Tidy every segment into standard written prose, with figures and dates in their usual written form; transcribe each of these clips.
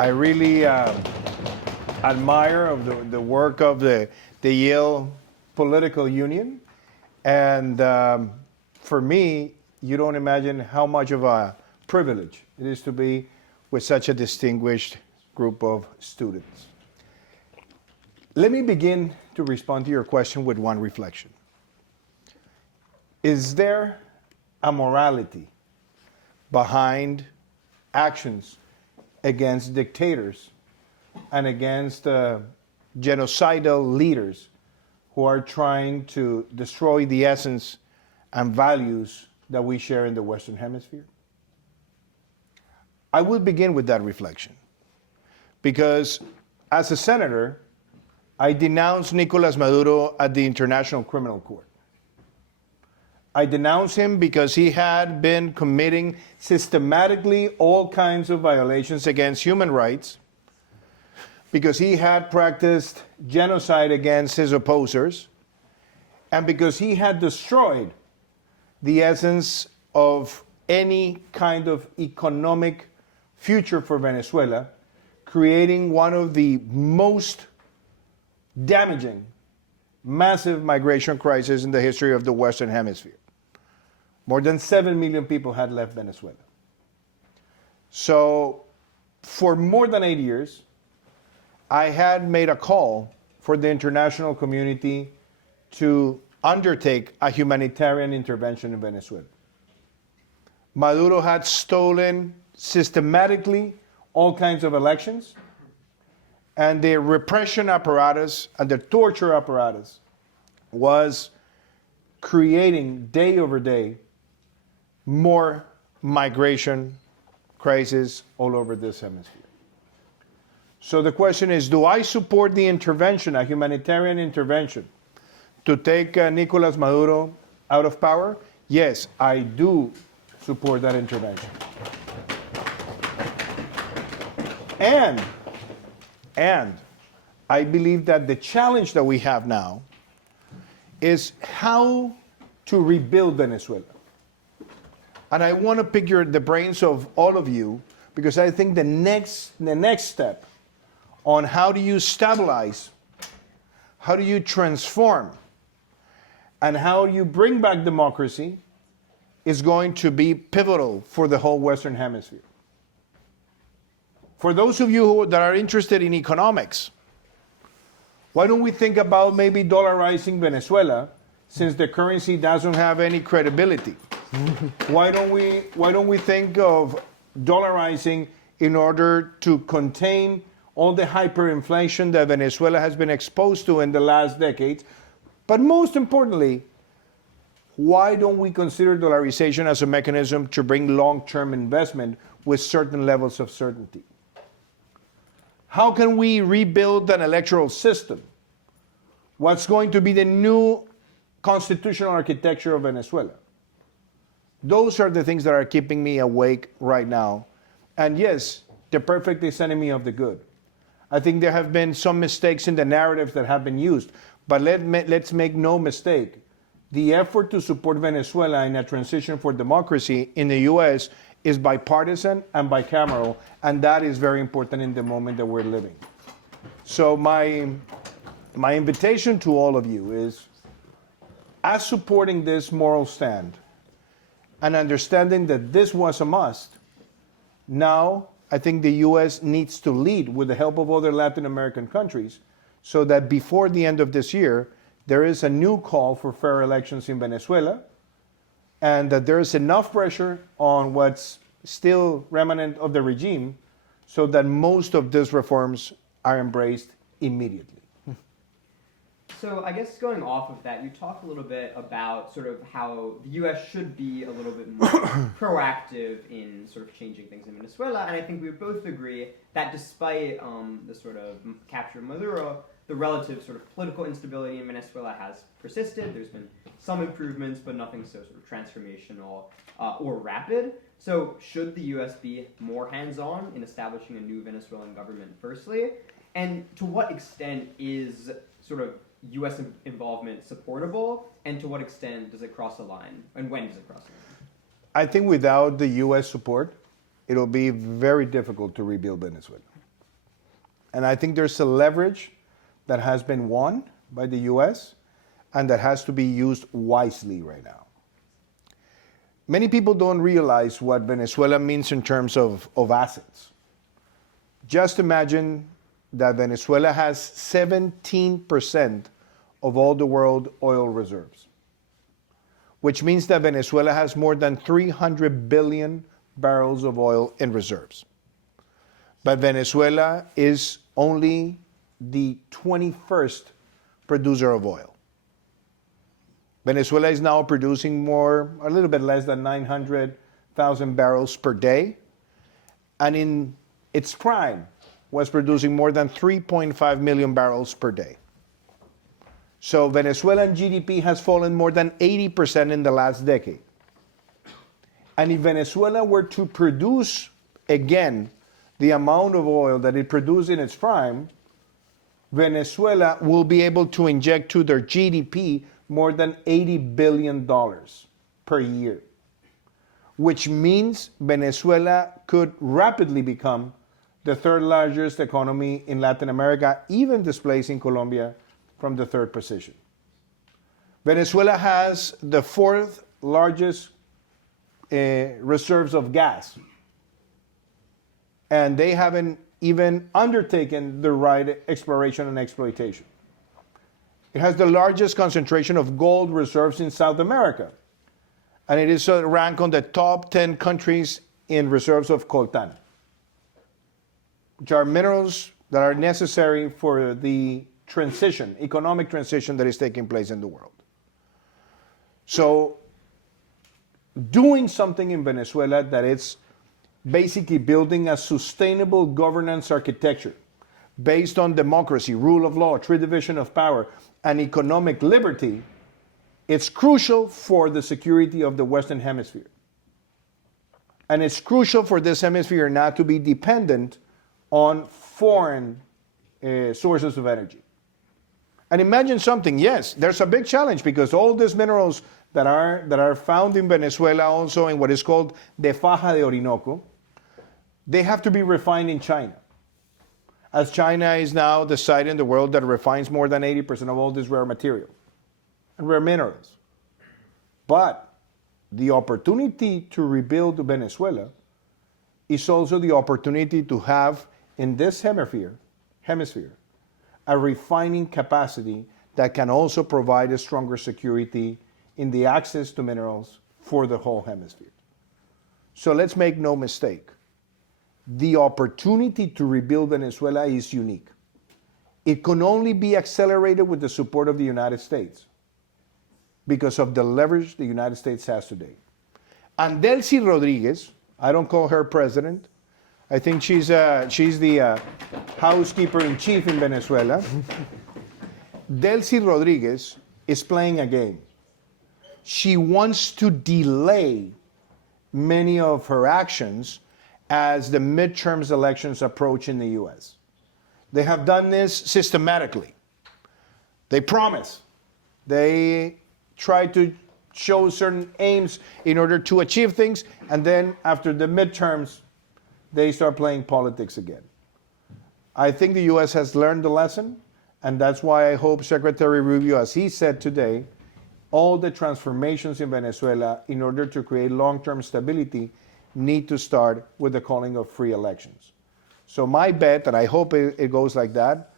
I really admire of the work of the Yale Political Union. And for me, you don't imagine how much of a privilege it is to be with such a distinguished group of students. Let me begin to respond to your question with one reflection. Is there a morality behind actions against dictators and against genocidal leaders who are trying to destroy the essence and values that we share in the Western Hemisphere? I will begin with that reflection because as a senator, I denounced Nicolas Maduro at the International Criminal Court. I denounced him because he had been committing systematically all kinds of violations against human rights, because he had practiced genocide against his opposers, and because he had destroyed the essence of any kind of economic future for Venezuela, creating one of the most damaging, massive migration crises in the history of the Western Hemisphere. More than 7 million people had left Venezuela. So for more than 8 years, I had made a call for the international community to undertake a humanitarian intervention in Venezuela. Maduro had stolen systematically all kinds of elections, and the repression apparatus and the torture apparatus was creating day over day more migration crises all over this hemisphere. So the question is, do I support the intervention, a humanitarian intervention, to take Nicolas Maduro out of power? Yes, I do support that intervention. And I believe that the challenge that we have now is how to rebuild Venezuela. And I want to pick the brains of all of you, because I think the next step on how do you stabilize, how do you transform, and how you bring back democracy is going to be pivotal for the whole Western Hemisphere. For those of you that are interested in economics, why don't we think about maybe dollarizing Venezuela, since the currency doesn't have any credibility? Why don't we think of dollarizing in order to contain all the hyperinflation that Venezuela has been exposed to in the last decades? But most importantly, why don't we consider dollarization as a mechanism to bring long-term investment with certain levels of certainty? How can we rebuild an electoral system? What's going to be the new constitutional architecture of Venezuela? Those are the things that are keeping me awake right now. And yes, the perfect is enemy of the good. I think there have been some mistakes in the narratives that have been used, but let's make no mistake. The effort to support Venezuela in a transition for democracy in the U.S. is bipartisan and bicameral, and that is very important in the moment that we're living. So my invitation to all of you is, as supporting this moral stand and understanding that this was a must, now I think the U.S. needs to lead with the help of other Latin American countries so that before the end of this year, there is a new call for fair elections in Venezuela, and that there is enough pressure on what's still remnant of the regime so that most of these reforms are embraced immediately. So I guess going off of that, you talked a little bit about sort of how the U.S. should be a little bit more proactive in sort of changing things in Venezuela, and I think we both agree that despite the sort of capture of Maduro, the relative sort of political instability in Venezuela has persisted. There's been some improvements, but nothing so sort of transformational or rapid. So should the U.S. be more hands-on in establishing a new Venezuelan government, firstly? And to what extent is sort of U.S. involvement supportable, and to what extent does it cross the line, and when does it cross the line? I think without the U.S. support, it'll be very difficult to rebuild Venezuela. And I think there's a leverage that has been won by the US and that has to be used wisely right now. Many people don't realize what Venezuela means in terms of assets. Just imagine that Venezuela has 17% of all the world oil reserves, which means that Venezuela has more than 300 billion barrels of oil in reserves. But Venezuela is only the 21st producer of oil. Venezuela is now producing a little bit less than 900,000 barrels per day, and in its prime was producing more than 3.5 million barrels per day. So Venezuelan GDP has fallen more than 80% in the last decade. And if Venezuela were to produce again the amount of oil that it produced in its prime, Venezuela will be able to inject to their GDP more than $80 billion per year, which means Venezuela could rapidly become the third largest economy in Latin America, even displacing Colombia from the third position. Venezuela has the fourth largest reserves of gas, and they haven't even undertaken the right exploration and exploitation. It has the largest concentration of gold reserves in South America, and it is ranked on the top 10 countries in reserves of coltan, which are minerals that are necessary for the transition, economic transition that is taking place in the world. So doing something in Venezuela that it's basically building a sustainable governance architecture based on democracy, rule of law, true division of power, and economic liberty, it's crucial for the security of the Western Hemisphere. And it's crucial for this hemisphere not to be dependent on foreign sources of energy. And imagine something, yes, there's a big challenge because all these minerals that are found in Venezuela, also in what is called the Faja de Orinoco, they have to be refined in China. As China is now the site in the world that refines more than 80% of all this rare material and rare minerals. But the opportunity to rebuild Venezuela is also the opportunity to have in this hemisphere a refining capacity that can also provide a stronger security in the access to minerals for the whole hemisphere. So let's make no mistake. The opportunity to rebuild Venezuela is unique. It can only be accelerated with the support of the United States because of the leverage the United States has today. And Delcy Rodriguez, I don't call her president, I think she's the housekeeper-in-chief in Venezuela. Delcy Rodriguez is playing a game. She wants to delay many of her actions as the midterms elections approach in the US. They have done this systematically. They promise. They try to show certain aims in order to achieve things, and then after the midterms, they start playing politics again. I think the US has learned the lesson, and that's why I hope Secretary Rubio, as he said today, all the transformations in Venezuela in order to create long-term stability need to start with the calling of free elections. So my bet, and I hope it goes like that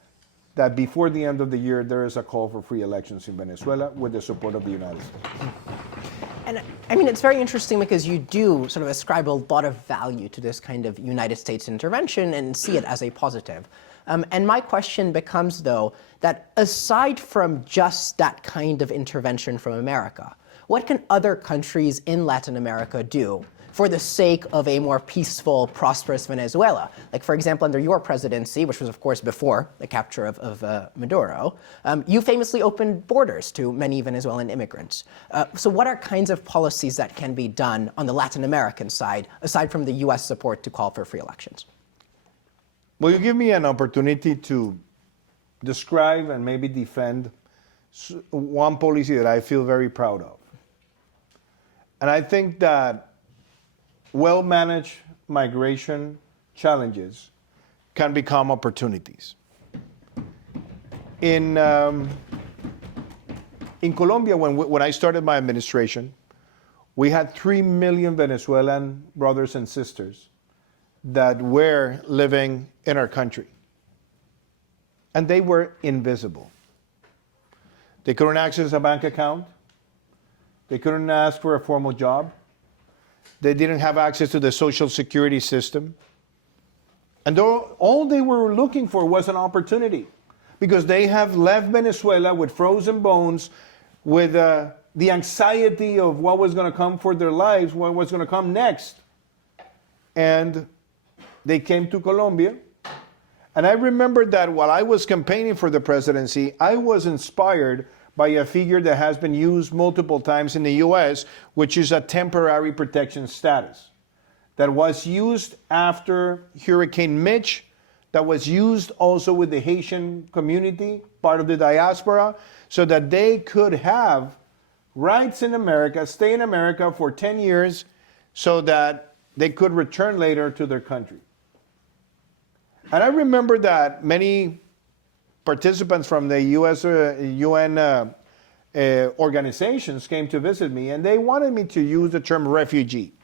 before the end of the year, there is a call for free elections in Venezuela with the support of the United States. And I mean, it's very interesting because you do sort of ascribe a lot of value to this kind of United States intervention and see it as a positive. And my question becomes, though, that aside from just that kind of intervention from America, what can other countries in Latin America do for the sake of a more peaceful, prosperous Venezuela? Like, for example, under your presidency, which was, of course, before the capture of Maduro, you famously opened borders to many Venezuelan immigrants. So what are kinds of policies that can be done on the Latin American side, aside from the US support to call for free elections? Well, you give me an opportunity to describe and maybe defend one policy that I feel very proud of. And I think that well-managed migration challenges can become opportunities. In Colombia, when I started my administration, we had 3 million Venezuelan brothers and sisters that were living in our country. And they were invisible. They couldn't access a bank account. They couldn't ask for a formal job. They didn't have access to the social security system. And all they were looking for was an opportunity, because they have left Venezuela with frozen bones, with the anxiety of what was going to come for their lives, what was going to come next. And they came to Colombia. And I remember that while I was campaigning for the presidency, I was inspired by a figure that has been used multiple times in the US, which is a temporary protection status, that was used after Hurricane Mitch, that was used also with the Haitian community, part of the diaspora, so that they could have rights in America, stay in America for 10 years, so that they could return later to their country. And I remember that many participants from the UN organizations came to visit me, and they wanted me to use the term refugee,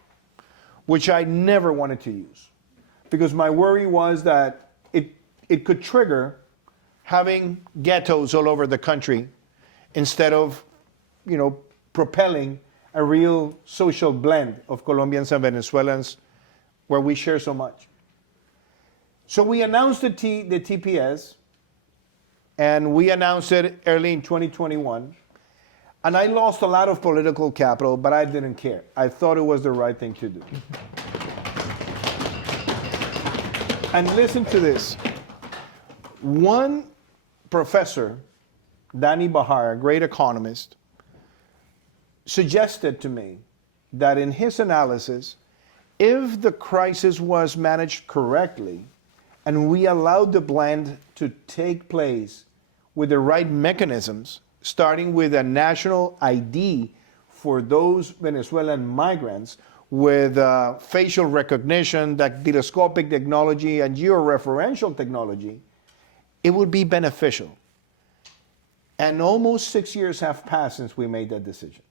which I never wanted to use, because my worry was that it could trigger having ghettos all over the country instead of, propelling a real social blend of Colombians and Venezuelans where we share so much. So we announced the TPS, and we announced it early in 2021. And I lost a lot of political capital, but I didn't care. I thought it was the right thing to do. And listen to this. One professor, Danny Bahar, a great economist, suggested to me that in his analysis, if the crisis was managed correctly, and we allowed the blend to take place with the right mechanisms, starting with a national ID for those Venezuelan migrants, with facial recognition, dactyloscopic technology, and georeferential technology, it would be beneficial. And almost 6 years have passed since we made that decision.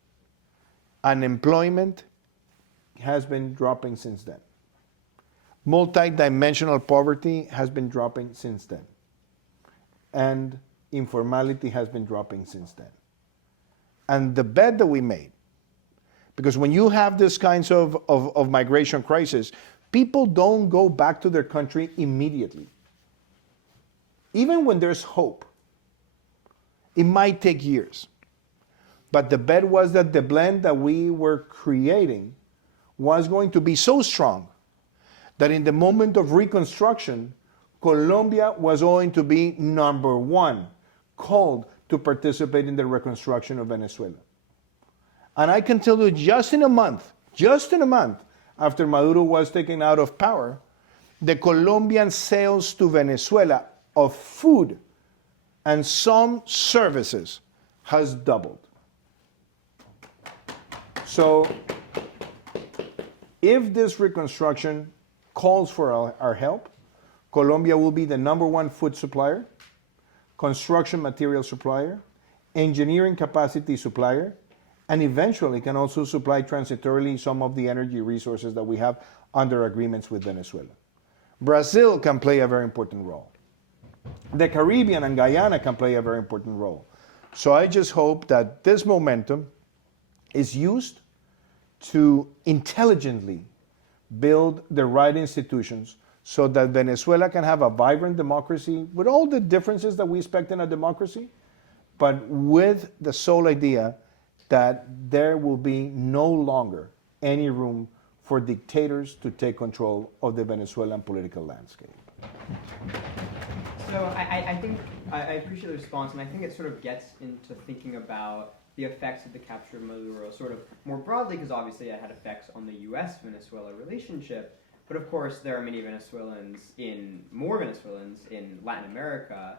Unemployment has been dropping since then. Multidimensional poverty has been dropping since then. And informality has been dropping since then. And the bet that we made, because when you have this kinds of migration crisis, people don't go back to their country immediately. Even when there's hope, it might take years. But the bet was that the blend that we were creating was going to be so strong that in the moment of reconstruction, Colombia was going to be number one, called to participate in the reconstruction of Venezuela. And I can tell you, just in a month after Maduro was taken out of power, the Colombian sales to Venezuela of food and some services has doubled. So if this reconstruction calls for our help, Colombia will be the number one food supplier, construction material supplier, engineering capacity supplier, and eventually can also supply transitorily some of the energy resources that we have under agreements with Venezuela. Brazil can play a very important role. The Caribbean and Guyana can play a very important role. So I just hope that this momentum is used to intelligently build the right institutions so that Venezuela can have a vibrant democracy with all the differences that we expect in a democracy, but with the sole idea that there will be no longer any room for dictators to take control of the Venezuelan political landscape. So I think I appreciate the response, and I think it sort of gets into thinking about the effects of the capture of Maduro sort of more broadly, because obviously it had effects on the U.S.-Venezuela relationship, but of course there are more Venezuelans in Latin America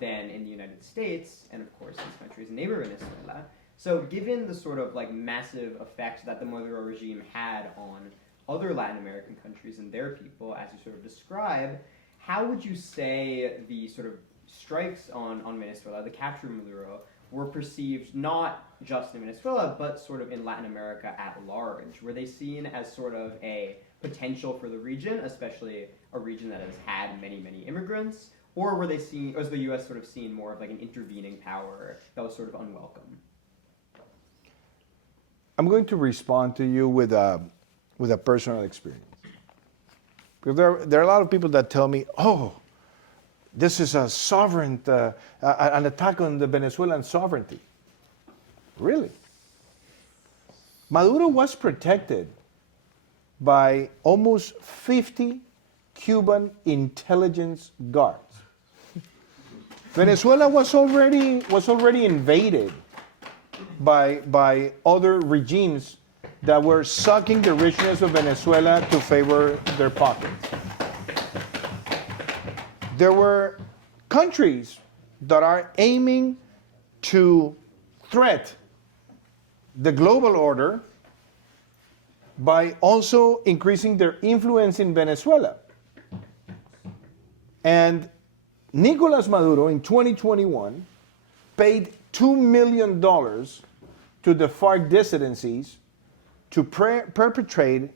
than in the United States, and of course this country's neighbor Venezuela. So given the sort of like massive effect that the Maduro regime had on other Latin American countries and their people, as you sort of describe, how would you say the sort of strikes on Venezuela, the capture of Maduro, were perceived not just in Venezuela, but sort of in Latin America at large? Were they seen as sort of a potential for the region, especially a region that has had many, many immigrants? Or were they seen, or was the U.S. sort of seen more of like an intervening power that was sort of unwelcome? I'm going to respond to you with a personal experience. Because there are a lot of people that tell me, oh, this is a sovereign, an attack on the Venezuelan sovereignty. Really? Maduro was protected by almost 50 Cuban intelligence guards. Venezuela was already invaded by other regimes that were sucking the richness of Venezuela to favor their pockets. There were countries that are aiming to threat the global order by also increasing their influence in Venezuela. And Nicolas Maduro in 2021 paid $2 million to the FARC dissidencies to perpetrate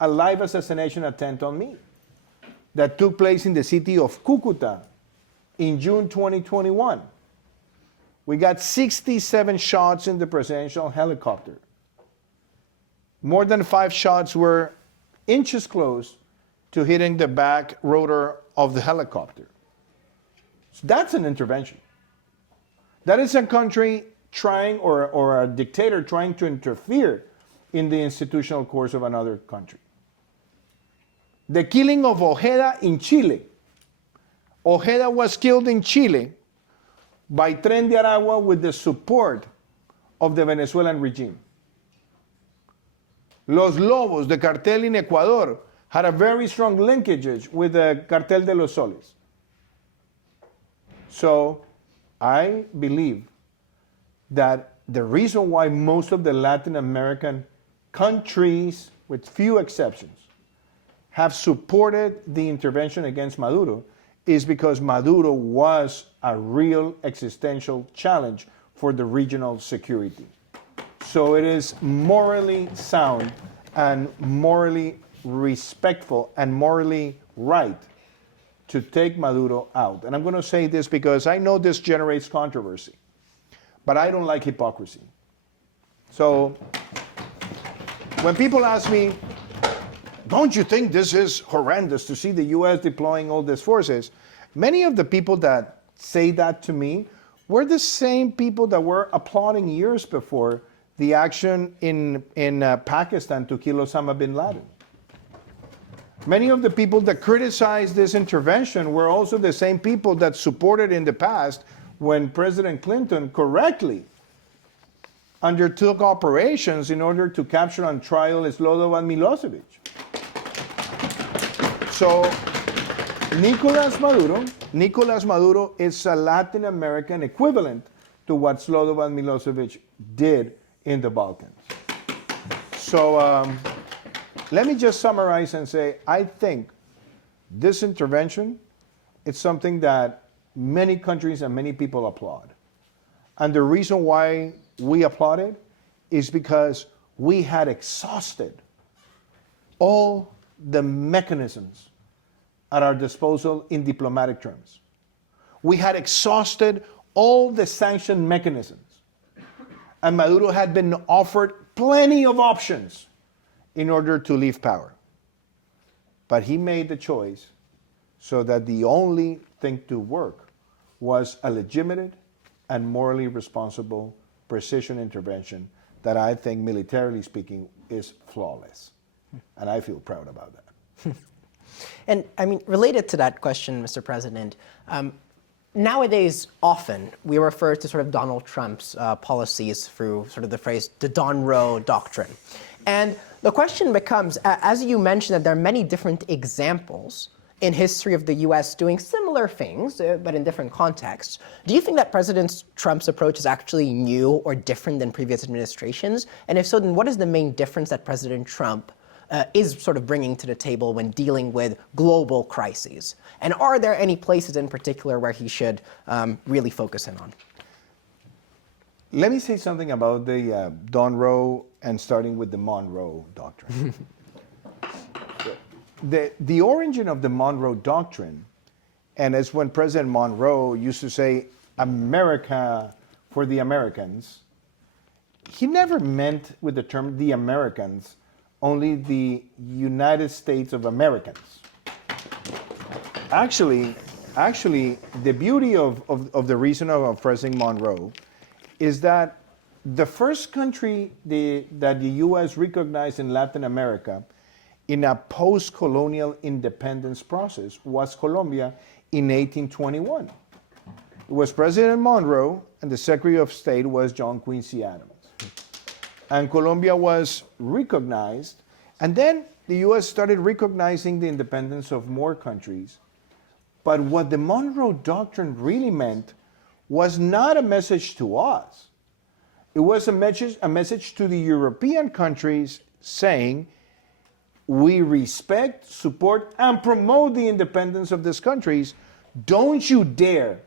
a live assassination attempt on me that took place in the city of Cucuta in June 2021. We got 67 shots in the presidential helicopter. More than 5 shots were inches close to hitting the back rotor of the helicopter. So that's an intervention. That is a country trying, or a dictator trying to interfere in the institutional course of another country. The killing of Ojeda in Chile. Ojeda was killed in Chile by Tren de Aragua with the support of the Venezuelan regime. Los Lobos, the cartel in Ecuador, had a very strong linkage with the Cartel de los Soles. So I believe that the reason why most of the Latin American countries, with few exceptions, have supported the intervention against Maduro is because Maduro was a real existential challenge for the regional security. So it is morally sound and morally respectful and morally right to take Maduro out. And I'm going to say this because I know this generates controversy, but I don't like hypocrisy. So when people ask me, don't you think this is horrendous to see the U.S. deploying all these forces? Many of the people that say that to me were the same people that were applauding years before the action in Pakistan to kill Osama bin Laden. Many of the people that criticized this intervention were also the same people that supported in the past when President Clinton correctly undertook operations in order to capture on trial Slobodan Milosevic. So Nicolas Maduro is a Latin American equivalent to what Slobodan Milosevic did in the Balkans. So let me just summarize and say, I think this intervention is something that many countries and many people applaud. And the reason why we applaud it is because we had exhausted all the mechanisms at our disposal in diplomatic terms. We had exhausted all the sanction mechanisms. And Maduro had been offered plenty of options in order to leave power. But he made the choice so that the only thing to work was a legitimate and morally responsible precision intervention that I think, militarily speaking, is flawless. And I feel proud about that. And I mean, related to that question, Mr. President, nowadays, often we refer to sort of Donald Trump's policies through sort of the phrase the Don Roe doctrine. And the question becomes, as you mentioned, that there are many different examples in history of the U.S. doing similar things, but in different contexts. Do you think that President Trump's approach is actually new or different than previous administrations? And if so, then what is the main difference that President Trump is sort of bringing to the table when dealing with global crises? And are there any places in particular where he should really focus in on? Let me say something about the Monroe and starting with the Monroe Doctrine. The origin of the Monroe Doctrine, and it's when President Monroe used to say, America for the Americans, he never meant with the term the Americans only the United States of Americans. Actually, the beauty of the reason of President Monroe is that the first country that the U.S. recognized in Latin America in a post-colonial independence process was Colombia in 1821. It was President Monroe, and the Secretary of State was John Quincy Adams. And Colombia was recognized, and then the U.S. started recognizing the independence of more countries. But what the Monroe Doctrine really meant was not a message to us. It was a message to the European countries saying, we respect, support, and promote the independence of these countries. Don't you dare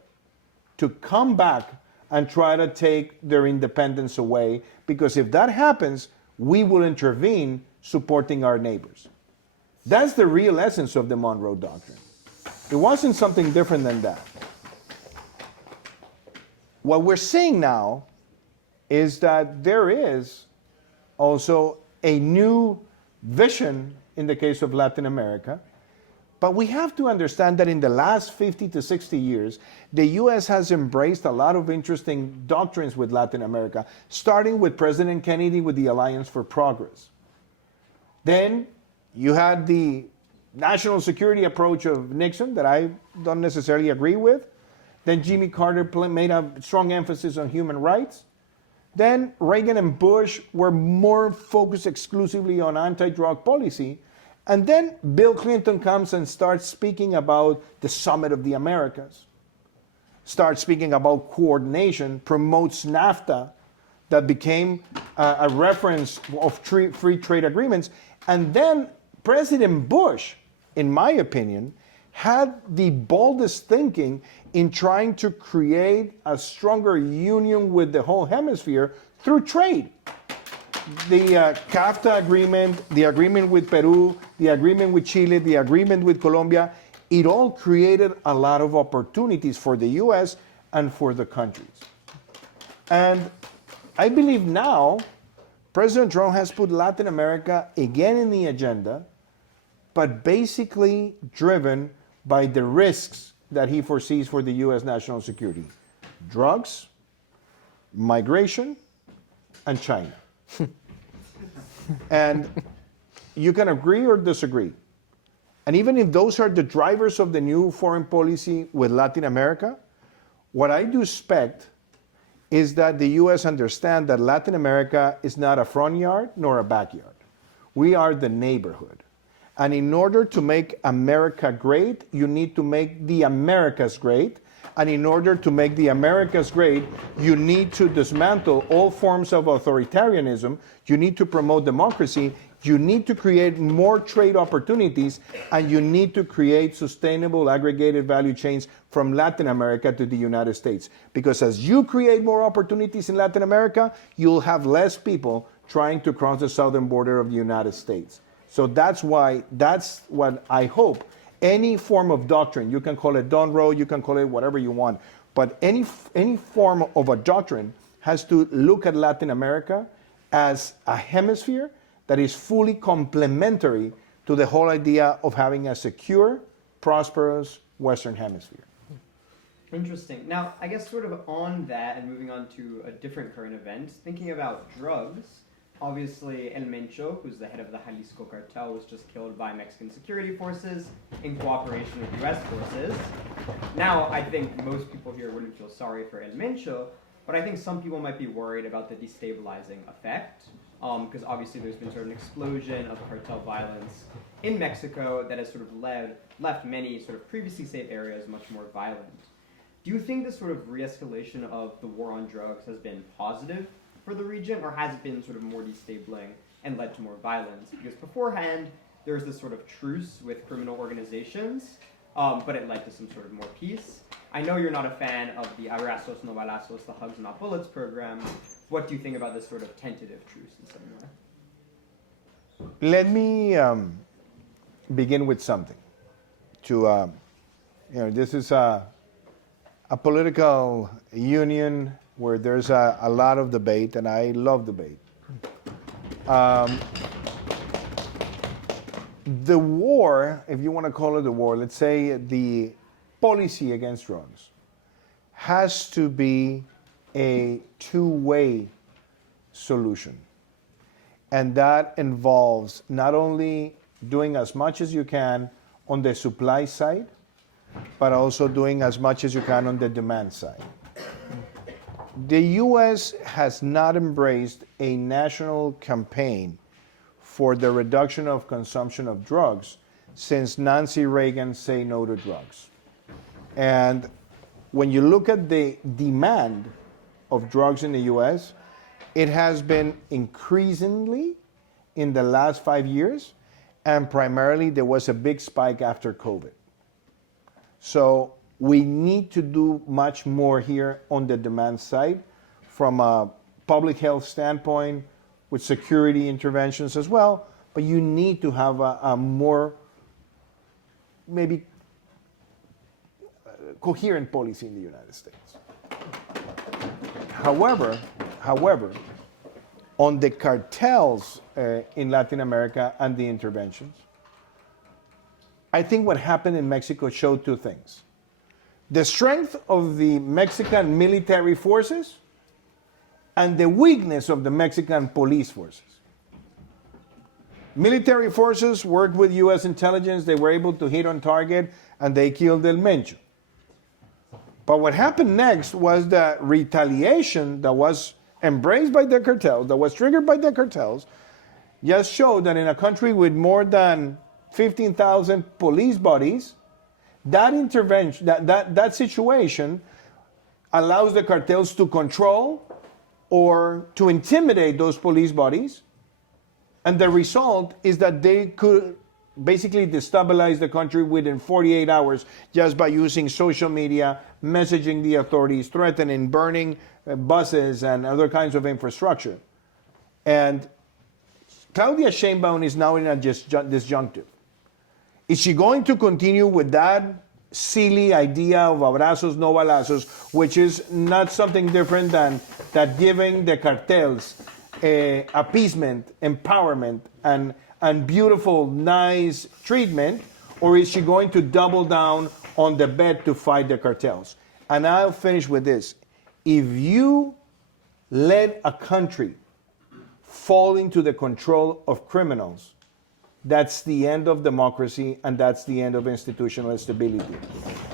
to come back and try to take their independence away, because if that happens, we will intervene supporting our neighbors. That's the real essence of the Monroe Doctrine. It wasn't something different than that. What we're seeing now is that there is also a new vision in the case of Latin America. But we have to understand that in the last 50 to 60 years, the U.S. has embraced a lot of interesting doctrines with Latin America, starting with President Kennedy with the Alliance for Progress. Then you had the national security approach of Nixon that I don't necessarily agree with. Then Jimmy Carter made a strong emphasis on human rights. Then Reagan and Bush were more focused exclusively on anti-drug policy. And then Bill Clinton comes and starts speaking about the Summit of the Americas, starts speaking about coordination, promotes NAFTA, that became a reference of free trade agreements. And then President Bush, in my opinion, had the boldest thinking in trying to create a stronger union with the whole hemisphere through trade. The CAFTA agreement, the agreement with Peru, the agreement with Chile, the agreement with Colombia, it all created a lot of opportunities for the U.S. and for the countries. And I believe now President Trump has put Latin America again in the agenda, but basically driven by the risks that he foresees for the U.S. national security. Drugs, migration, and China. And you can agree or disagree. And even if those are the drivers of the new foreign policy with Latin America, what I do expect is that the U.S. understand that Latin America is not a front yard nor a backyard. We are the neighborhood. And in order to make America great, you need to make the Americas great. And in order to make the Americas great, you need to dismantle all forms of authoritarianism. You need to promote democracy. You need to create more trade opportunities. And you need to create sustainable aggregated value chains from Latin America to the United States. Because as you create more opportunities in Latin America, you'll have less people trying to cross the southern border of the United States. So that's what I hope. Any form of doctrine, you can call it Monroe, you can call it whatever you want, but any form of a doctrine has to look at Latin America as a hemisphere that is fully complementary to the whole idea of having a secure, prosperous Western Hemisphere. Interesting. Now, I guess sort of on that and moving on to a different current event, thinking about drugs, obviously, El Mencho, who's the head of the Jalisco cartel, was just killed by Mexican security forces in cooperation with U.S. forces. Now, I think most people here wouldn't feel sorry for El Mencho, but I think some people might be worried about the destabilizing effect, because obviously there's been sort of an explosion of cartel violence in Mexico that has sort of left many sort of previously safe areas much more violent. Do you think this sort of re-escalation of the war on drugs has been positive for the region, or has it been sort of more destabilizing and led to more violence? Because beforehand, there was this sort of truce with criminal organizations, but it led to some sort of more peace. I know you're not a fan of the abrazos no balazos, the hugs not bullets program. What do you think about this sort of tentative truce in some way? Let me begin with something. This is a political union where there's a lot of debate, and I love debate. The war, if you want to call it a war, let's say the policy against drugs, has to be a two-way solution. And that involves not only doing as much as you can on the supply side, but also doing as much as you can on the demand side. The US has not embraced a national campaign for the reduction of consumption of drugs since Nancy Reagan's Say No to Drugs. And when you look at the demand of drugs in the US, it has been increasingly in the last 5 years, and primarily there was a big spike after COVID. So we need to do much more here on the demand side from a public health standpoint, with security interventions as well, but you need to have a more maybe coherent policy in the United States. However, on the cartels in Latin America and the interventions, I think what happened in Mexico showed two things. The strength of the Mexican military forces and the weakness of the Mexican police forces. Military forces worked with US intelligence, they were able to hit on target, and they killed El Mencho. But what happened next was the retaliation that was embraced by the cartels, that was triggered by the cartels, just showed that in a country with more than 15,000 police bodies, that intervention, that situation allows the cartels to control or to intimidate those police bodies. And the result is that they could basically destabilize the country within 48 hours just by using social media, messaging the authorities, threatening, burning buses and other kinds of infrastructure. And Claudia Sheinbaum is now in a disjunctive. Is she going to continue with that silly idea of abrazos, no balazos, which is not something different than that giving the cartels appeasement, empowerment, and beautiful, nice treatment, or is she going to double down on the bet to fight the cartels? And I'll finish with this. If you let a country fall into the control of criminals, that's the end of democracy, and that's the end of institutional stability.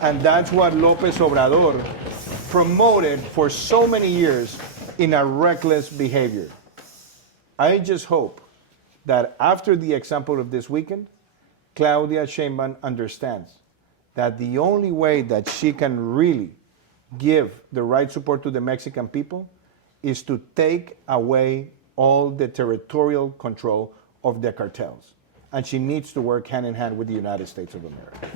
And that's what López Obrador promoted for so many years in a reckless behavior. I just hope that after the example of this weekend, Claudia Sheinbaum understands that the only way that she can really give the right support to the Mexican people is to take away all the territorial control of the cartels. And she needs to work hand in hand with the United States of America.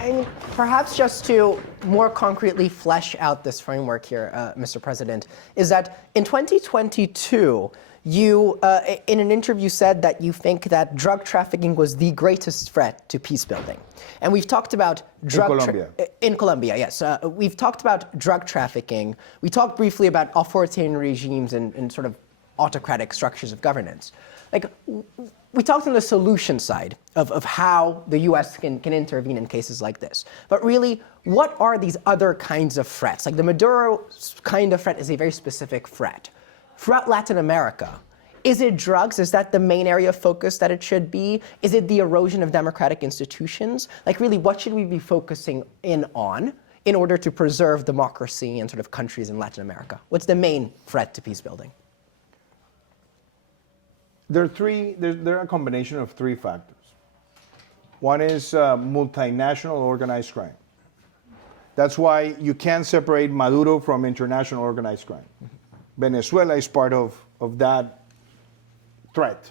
And perhaps just to more concretely flesh out this framework here, Mr. President, is that in 2022, you, in an interview, said that you think that drug trafficking was the greatest threat to peace building. And we've talked about in Colombia, yes. We've talked about drug trafficking. We talked briefly about authoritarian regimes and sort of autocratic structures of governance. Like, we talked on the solution side of how the US can intervene in cases like this. But really, what are these other kinds of threats? Like the Maduro kind of threat is a very specific threat. Throughout Latin America, is it drugs? Is that the main area of focus that it should be? Is it the erosion of democratic institutions? Like really, what should we be focusing on in order to preserve democracy in sort of countries in Latin America? What's the main threat to peace building? There are a combination of three factors. One is multinational organized crime. That's why you can't separate Maduro from international organized crime. Venezuela is part of that threat.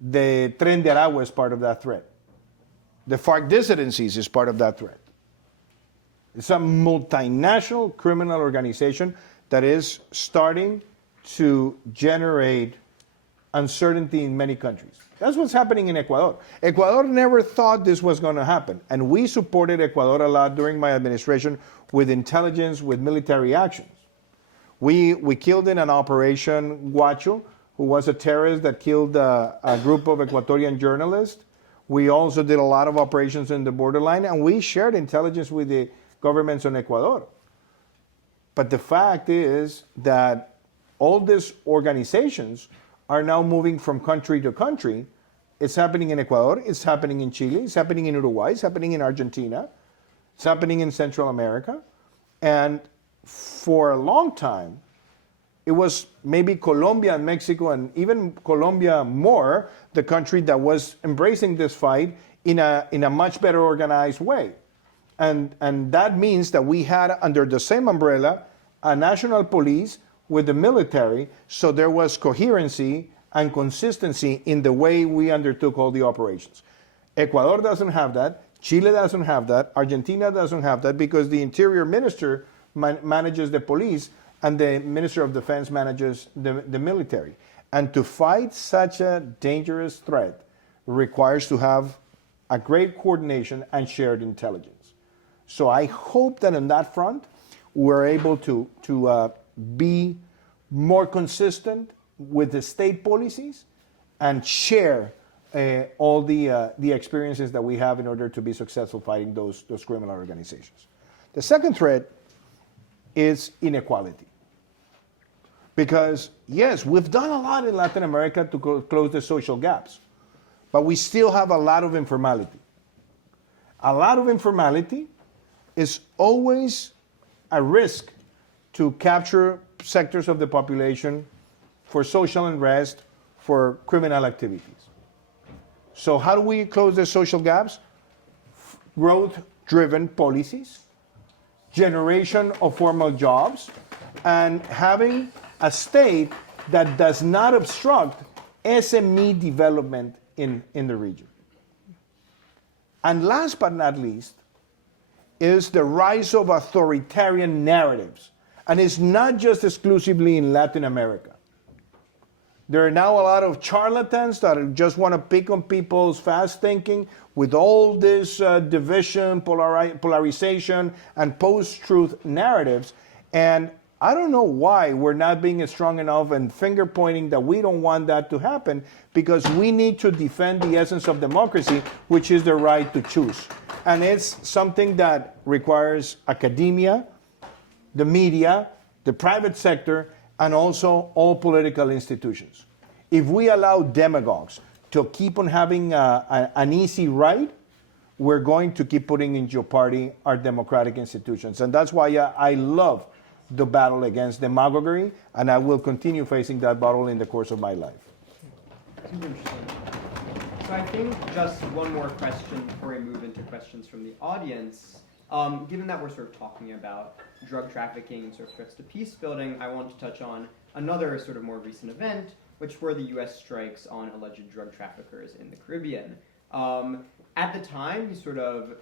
The Tren de Aragua is part of that threat. The FARC dissidencies is part of that threat. It's a multinational criminal organization that is starting to generate uncertainty in many countries. That's what's happening in Ecuador. Ecuador never thought this was going to happen, and we supported Ecuador a lot during my administration with intelligence, with military actions. We killed in an operation Guacho, who was a terrorist that killed a group of Ecuadorian journalists. We also did a lot of operations in the borderline, and we shared intelligence with the governments in Ecuador. But the fact is that all these organizations are now moving from country to country. It's happening in Ecuador, it's happening in Chile, it's happening in Uruguay, it's happening in Argentina, it's happening in Central America. And for a long time, it was maybe Colombia and Mexico, and even Colombia more, the country that was embracing this fight in a much better organized way. And that means that we had under the same umbrella a national police with the military, so there was coherency and consistency in the way we undertook all the operations. Ecuador doesn't have that, Chile doesn't have that, Argentina doesn't have that, because the interior minister manages the police and the minister of defense manages the military. And to fight such a dangerous threat requires to have a great coordination and shared intelligence. So I hope that on that front, we're able to be more consistent with the state policies and share all the experiences that we have in order to be successful fighting those criminal organizations. The second threat is inequality. Because, yes, we've done a lot in Latin America to close the social gaps, but we still have a lot of informality. A lot of informality is always a risk to capture sectors of the population for social unrest, for criminal activities. So how do we close the social gaps? Growth-driven policies, generation of formal jobs, and having a state that does not obstruct SME development in the region. And last but not least is the rise of authoritarian narratives. And it's not just exclusively in Latin America. There are now a lot of charlatans that just want to pick on people's fast thinking with all this division, polarization, and post-truth narratives. And I don't know why we're not being strong enough and finger pointing that we don't want that to happen, because we need to defend the essence of democracy, which is the right to choose. And it's something that requires academia, the media, the private sector, and also all political institutions. If we allow demagogues to keep on having an easy ride, we're going to keep putting in jeopardy our democratic institutions. And that's why I love the battle against demagoguery, and I will continue facing that battle in the course of my life. Super interesting. So I think just one more question before we move into questions from the audience. Given that we're sort of talking about drug trafficking and sort of threats to peace building, I want to touch on another sort of more recent event, which were the U.S. strikes on alleged drug traffickers in the Caribbean. At the time, you sort of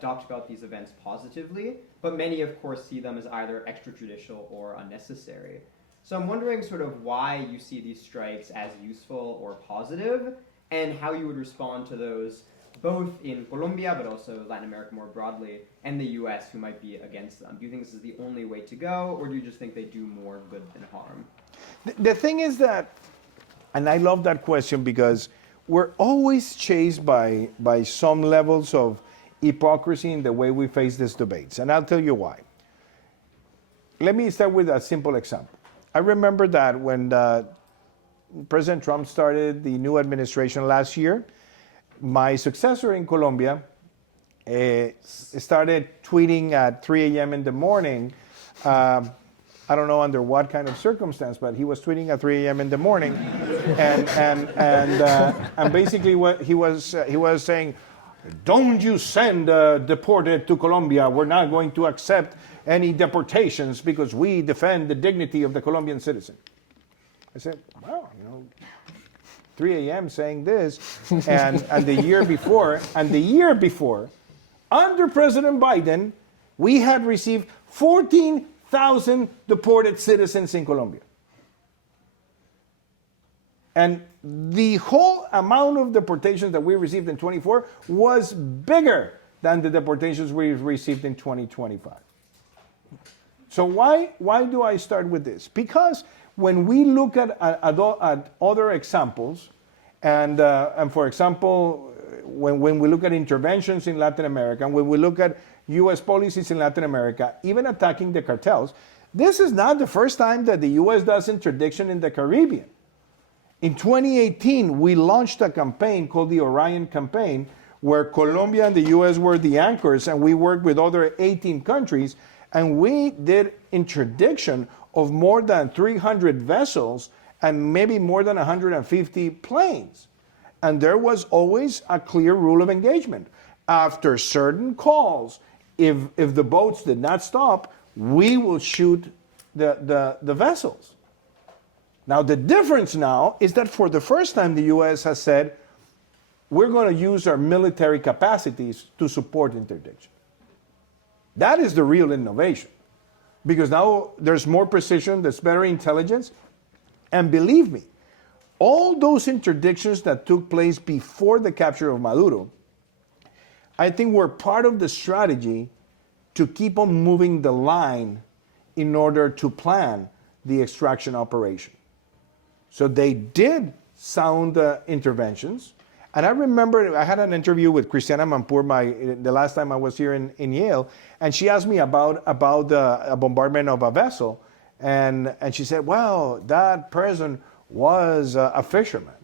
talked about these events positively, but many, of course, see them as either extrajudicial or unnecessary. So I'm wondering sort of why you see these strikes as useful or positive, and how you would respond to those both in Colombia, but also Latin America more broadly, and the U.S. who might be against them. Do you think this is the only way to go, or do you just think they do more good than harm? The thing is that, and I love that question because we're always chased by some levels of hypocrisy in the way we face these debates, and I'll tell you why. Let me start with a simple example. I remember that when President Trump started the new administration last year, my successor in Colombia started tweeting at 3 a.m. in the morning. I don't know under what kind of circumstance, but he was tweeting at 3 a.m. in the morning, and basically what he was saying, "Don't you send deported to Colombia? We're not going to accept any deportations because we defend the dignity of the Colombian citizen. I said, wow, 3 a.m. saying this, and the year before, under President Biden, we had received 14,000 deported citizens in Colombia. And the whole amount of deportations that we received in 24 was bigger than the deportations we received in 2025. So why do I start with this? Because when we look at other examples, and for example, when we look at interventions in Latin America, and when we look at U.S. policies in Latin America, even attacking the cartels, this is not the first time that the U.S. does interdiction in the Caribbean. In 2018, we launched a campaign called the Orion Campaign, where Colombia and the U.S. were the anchors, and we worked with other 18 countries, and we did interdiction of more than 300 vessels and maybe more than 150 planes. And there was always a clear rule of engagement. After certain calls, if the boats did not stop, we will shoot the vessels. Now, the difference now is that for the first time, the U.S. has said, we're going to use our military capacities to support interdiction. That is the real innovation. Because now there's more precision, there's better intelligence. And believe me, all those interdictions that took place before the capture of Maduro, I think were part of the strategy to keep on moving the line in order to plan the extraction operation. So they did sound interventions. And I remember I had an interview with Christiana Manpur the last time I was here in Yale, and she asked me about a bombardment of a vessel. And she said, well, that person was a fisherman.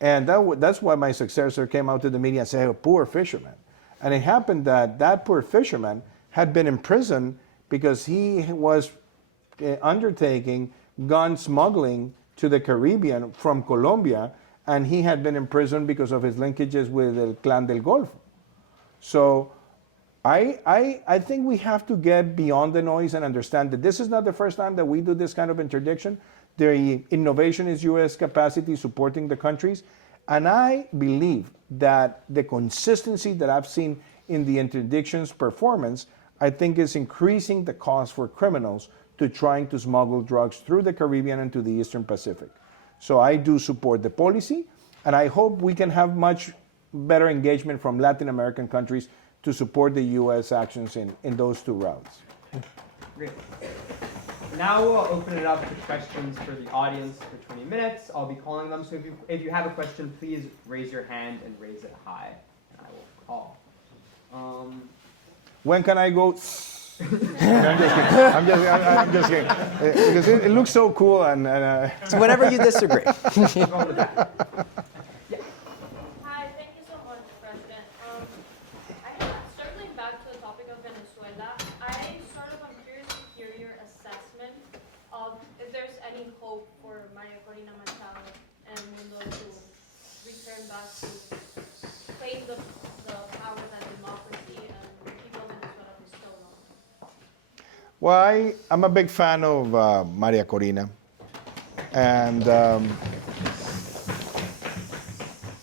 And that's why my successor came out to the media and said, oh, poor fisherman. And it happened that poor fisherman had been in prison because he was undertaking gun smuggling to the Caribbean from Colombia, and he had been in prison because of his linkages with El Clan del Golfo. So I think we have to get beyond the noise and understand that this is not the first time that we do this kind of interdiction. The innovation is U.S. capacity supporting the countries. And I believe that the consistency that I've seen in the interdiction's performance, I think is increasing the cost for criminals to trying to smuggle drugs through the Caribbean and to the Eastern Pacific. So I do support the policy, and I hope we can have much better engagement from Latin American countries to support the U.S. actions in those two routes. Great. Now we'll open it up to questions for the audience for 20 minutes. I'll be calling them, so if you have a question, please raise your hand and raise it high, and I will call. When can I go? I'm just kidding. Because it looks so cool. So whenever you disagree. Yeah. Hi, thank you so much, President. Circling back to the topic of Venezuela, I'm curious to hear your assessment of if there's any hope for Maria Corina Machado and Mundo to return back to claim the power that democracy and the people of Venezuela bestow on. Well, I'm a big fan of Maria Corina. And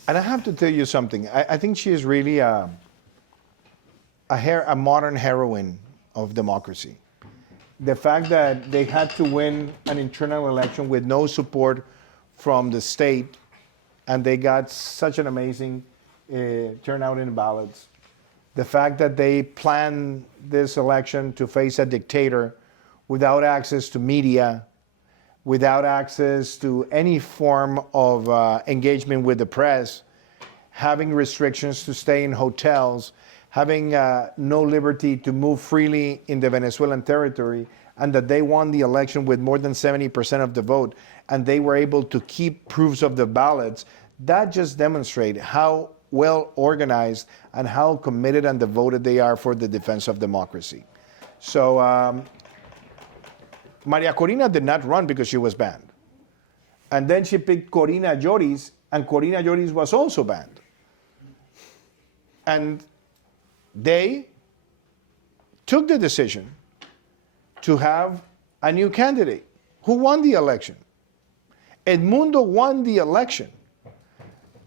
I have to tell you something. I think she is really a modern heroine of democracy. The fact that they had to win an internal election with no support from the state, and they got such an amazing turnout in ballots. The fact that they planned this election to face a dictator without access to media, without access to any form of engagement with the press, having restrictions to stay in hotels, having no liberty to move freely in the Venezuelan territory, and that they won the election with more than 70% of the vote, and they were able to keep proofs of the ballots, that just demonstrates how well organized and how committed and devoted they are for the defense of democracy. So Maria Corina did not run because she was banned. And then she picked Corina Lloris, and Corina Lloris was also banned. And they took the decision to have a new candidate who won the election. Edmundo won the election.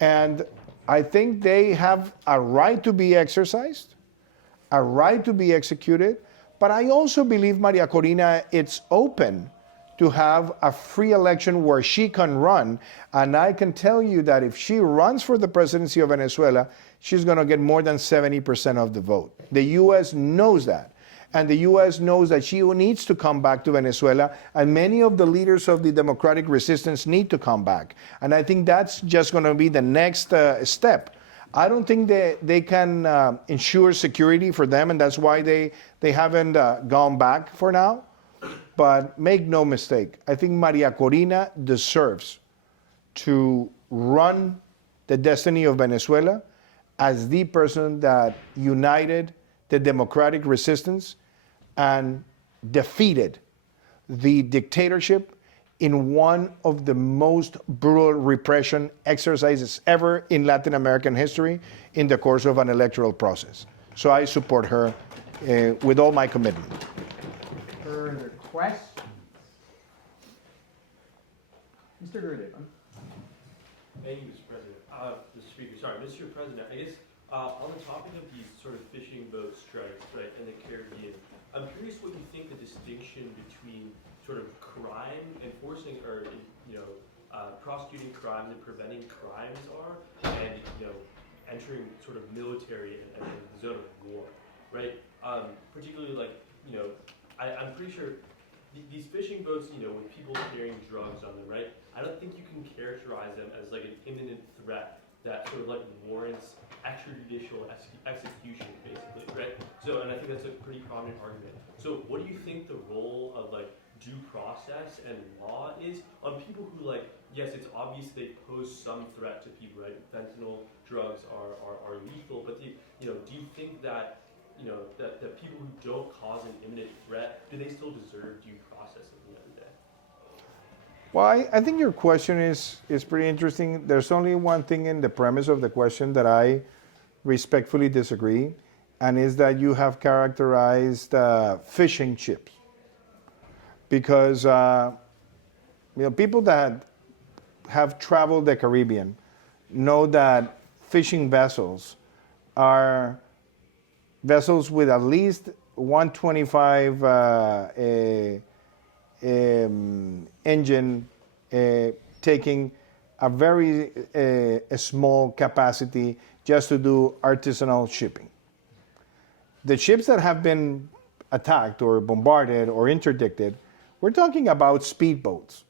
And I think they have a right to be exercised, a right to be executed. But I also believe Maria Corina, it's open to have a free election where she can run. And I can tell you that if she runs for the presidency of Venezuela, she's going to get more than 70% of the vote. The U.S. knows that. And the U.S. knows that she needs to come back to Venezuela, and many of the leaders of the democratic resistance need to come back. And I think that's just going to be the next step. I don't think they can ensure security for them, and that's why they haven't gone back for now. But make no mistake, I think Maria Corina deserves to run the destiny of Venezuela as the person that united the democratic resistance and defeated the dictatorship in one of the most brutal repression exercises ever in Latin American history in the course of an electoral process. So I support her with all my commitment. Further questions? Mr. Gurdevan. Thank you, Mr. President. Mr. President, I guess on the topic of these sort of fishing boat strikes, right, in the Caribbean, I'm curious what you think the distinction between sort of crime, enforcing or prosecuting crimes and preventing crimes are, and entering sort of military and the zone of war, right? Particularly I'm pretty sure these fishing boats, with people carrying drugs on them, right? I don't think you can characterize them as like an imminent threat that sort of like warrants extrajudicial execution, basically, right? So, and I think that's a pretty prominent argument. So, what do you think the role of like due process and law is on people who yes, it's obvious they pose some threat to people, right? Fentanyl drugs are lethal, but do you think that that people who don't cause an imminent threat, do they still deserve due process at the end of the day? Well, I think your question is pretty interesting. There's only one thing in the premise of the question that I respectfully disagree, and is that you have characterized fishing ships. Because people that have traveled the Caribbean know that fishing vessels are vessels with at least 125 engine taking a very small capacity just to do artisanal shipping. The ships that have been attacked or bombarded or interdicted, we're talking about speedboats.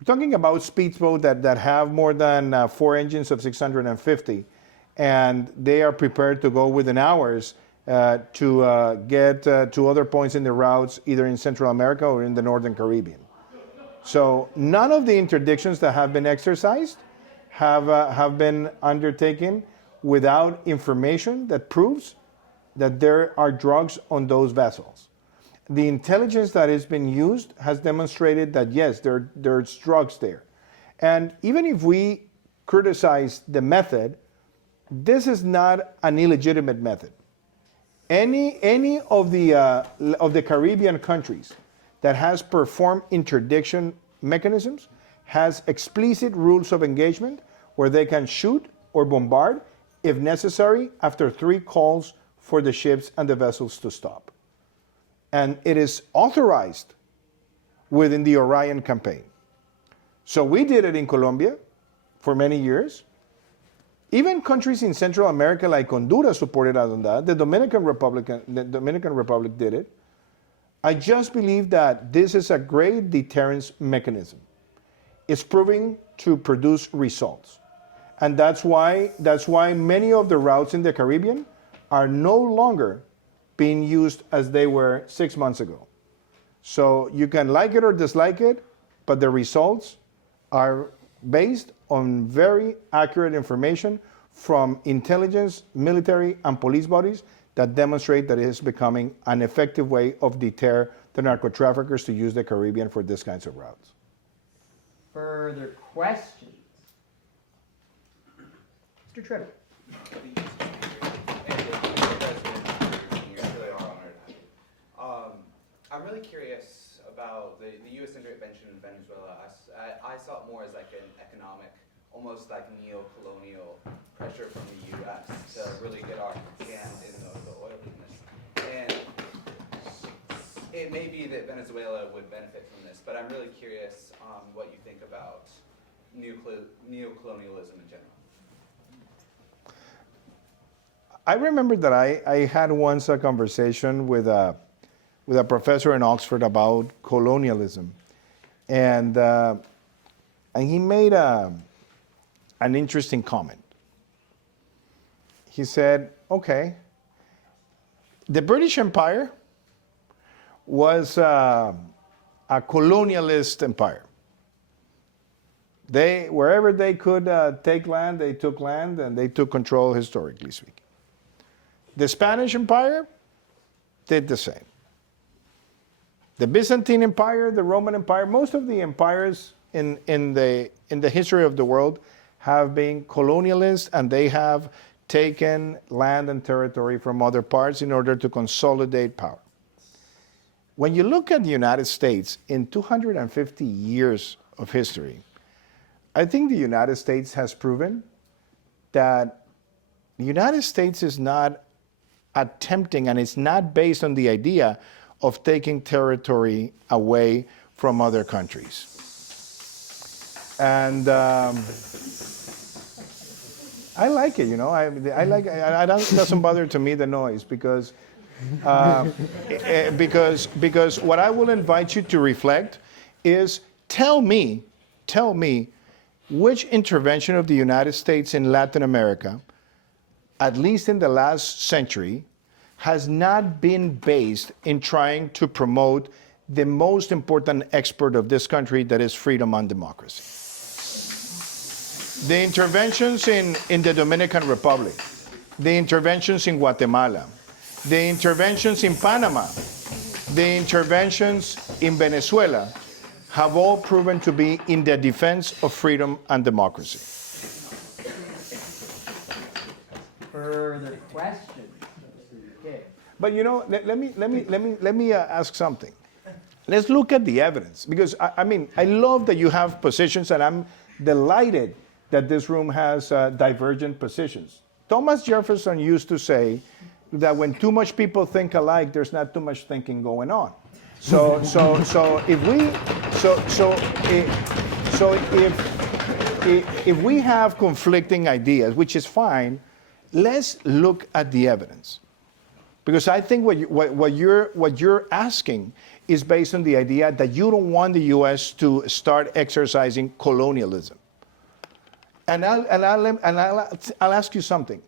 We're talking about speedboats that have more than 4 engines of 650, and they are prepared to go within hours to get to other points in the routes, either in Central America or in the Northern Caribbean. So none of the interdictions that have been exercised have been undertaken without information that proves that there are drugs on those vessels. The intelligence that has been used has demonstrated that yes, there's drugs there. And even if we criticize the method, this is not an illegitimate method. Any of the Caribbean countries that has performed interdiction mechanisms has explicit rules of engagement where they can shoot or bombard if necessary after 3 calls for the ships and the vessels to stop. And it is authorized within the Orion campaign. So we did it in Colombia for many years. Even countries in Central America like Honduras supported us on that. The Dominican Republic did it. I just believe that this is a great deterrence mechanism. It's proving to produce results. And that's why many of the routes in the Caribbean are no longer being used as they were 6 months ago. So you can like it or dislike it, but the results are based on very accurate information from intelligence, military, and police bodies that demonstrate that it is becoming an effective way of deter the narco-traffickers to use the Caribbean for these kinds of routes. Further questions? Mr. Treadwell. I'm really curious about the U.S. intervention in Venezuela. I saw it more as like an economic, almost like neo-colonial pressure from the U.S. to really get our hand in the oil business. And it may be that Venezuela would benefit from this, but I'm really curious what you think about neo-colonialism in general. I remember that I had once a conversation with a professor in Oxford about colonialism, and he made an interesting comment. He said, "Okay, the British Empire was a colonialist empire. Wherever they could take land, they took land, and they took control, historically speaking. The Spanish Empire did the same. The Byzantine Empire, the Roman Empire, most of the empires in the history of the world have been colonialist, and they have taken land and territory from other parts in order to consolidate power. When you look at the United States in 250 years of history, I think the United States has proven that the United States is not attempting, and it's not based on the idea of taking territory away from other countries. And I like it, you know. I like. It doesn't bother to me the noise because what I will invite you to reflect is tell me which intervention of the United States in Latin America, at least in the last century, has not been based in trying to promote the most important export of this country, that is freedom and democracy. The interventions in the Dominican Republic, the interventions in Guatemala, the interventions in Panama, the interventions in Venezuela have all proven to be in the defense of freedom and democracy. Further questions? Okay. But you know, let me ask something. Let's look at the evidence, because I mean, I love that you have positions, and I'm delighted that this room has divergent positions. Thomas Jefferson used to say that when too much people think alike, there's not too much thinking going on. So if we have conflicting ideas, which is fine, let's look at the evidence. Because I think what you're asking is based on the idea that you don't want the U.S. to start exercising colonialism. And I'll ask you something.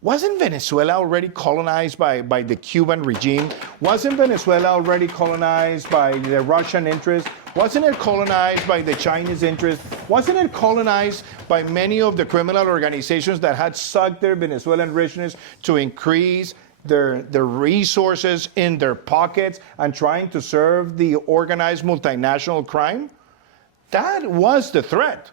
Wasn't Venezuela already colonized by the Cuban regime? Wasn't Venezuela already colonized by the Russian interest? Wasn't it colonized by the Chinese interest? Wasn't it colonized by many of the criminal organizations that had sucked their Venezuelan richness to increase their resources in their pockets and trying to serve the organized multinational crime? That was the threat.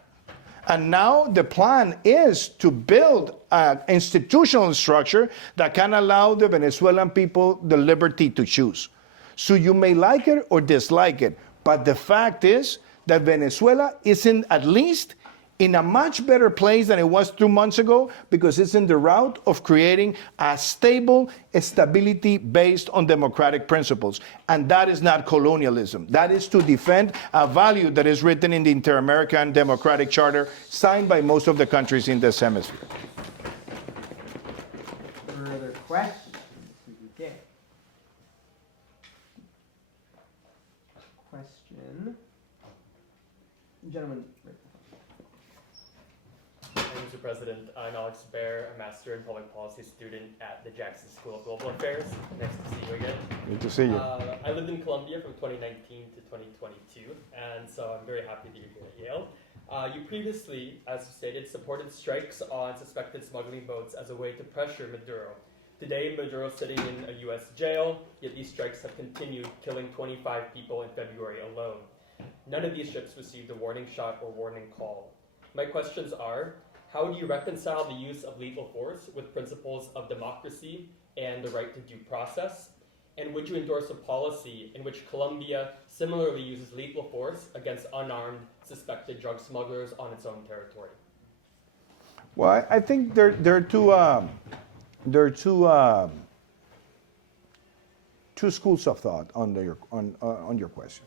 And now the plan is to build an institutional structure that can allow the Venezuelan people the liberty to choose. So you may like it or dislike it, but the fact is that Venezuela is at least in a much better place than it was 2 months ago, because it's in the route of creating a stable stability based on democratic principles. And that is not colonialism. That is to defend a value that is written in the Inter-American Democratic Charter, signed by most of the countries in this hemisphere. Further questions? Okay. Question. Gentlemen. Mr. President, I'm Alex Baer, a Master in Public Policy student at the Jackson School of Global Affairs. Nice to see you again. Good to see you. I lived in Colombia from 2019 to 2022, and so I'm very happy that you're here at Yale. You previously, as you stated, supported strikes on suspected smuggling boats as a way to pressure Maduro. Today, Maduro is sitting in a U.S. jail, yet these strikes have continued, killing 25 people in February alone. None of these ships received a warning shot or warning call. My questions are, how do you reconcile the use of lethal force with principles of democracy and the right to due process? And would you endorse a policy in which Colombia similarly uses lethal force against unarmed suspected drug smugglers on its own territory? Well, I think there are two schools of thought on your question.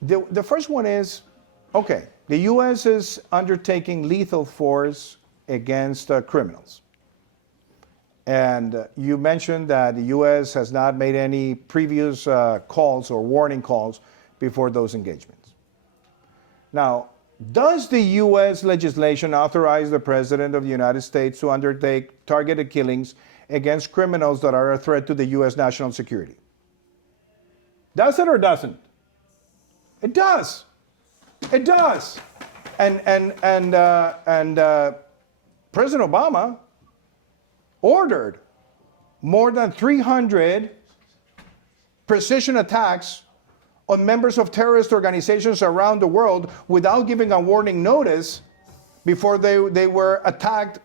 The first one is, okay, the U.S. is undertaking lethal force against criminals. And you mentioned that the U.S. has not made any previous calls or warning calls before those engagements. Now, does the U.S. legislation authorize the President of the United States to undertake targeted killings against criminals that are a threat to the U.S. national security? Does it or doesn't? It does. It does. And President Obama ordered more than 300 precision attacks on members of terrorist organizations around the world without giving a warning notice before they were attacked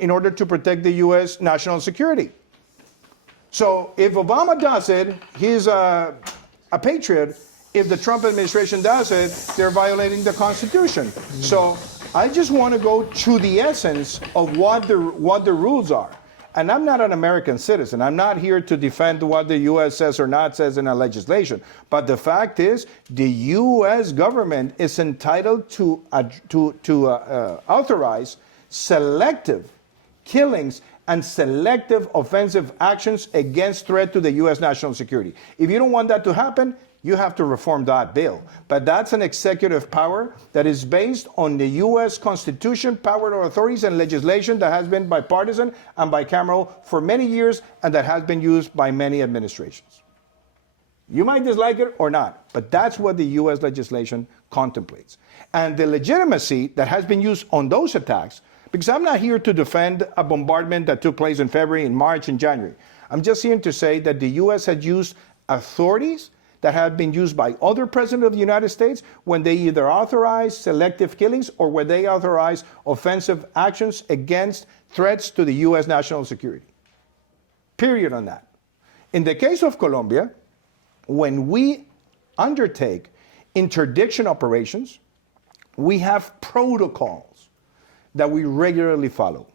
in order to protect the U.S. national security. So if Obama does it, he's a patriot. If the Trump administration does it, they're violating the Constitution. So I just want to go to the essence of what the rules are. And I'm not an American citizen. I'm not here to defend what the U.S. says or not says in a legislation. But the fact is, the U.S. government is entitled to authorize selective killings and selective offensive actions against threat to the U.S. national security. If you don't want that to happen, you have to reform that bill. But that's an executive power that is based on the U.S. Constitution, power of authorities, and legislation that has been bipartisan and bicameral for many years and that has been used by many administrations. You might dislike it or not, but that's what the U.S. legislation contemplates. And the legitimacy that has been used on those attacks, because I'm not here to defend a bombardment that took place in February, in March, in January. I'm just here to say that the U.S. had used authorities that have been used by other presidents of the United States when they either authorize selective killings or when they authorize offensive actions against threats to the U.S. national security. Period on that. In the case of Colombia, when we undertake interdiction operations, we have protocols that we regularly follow.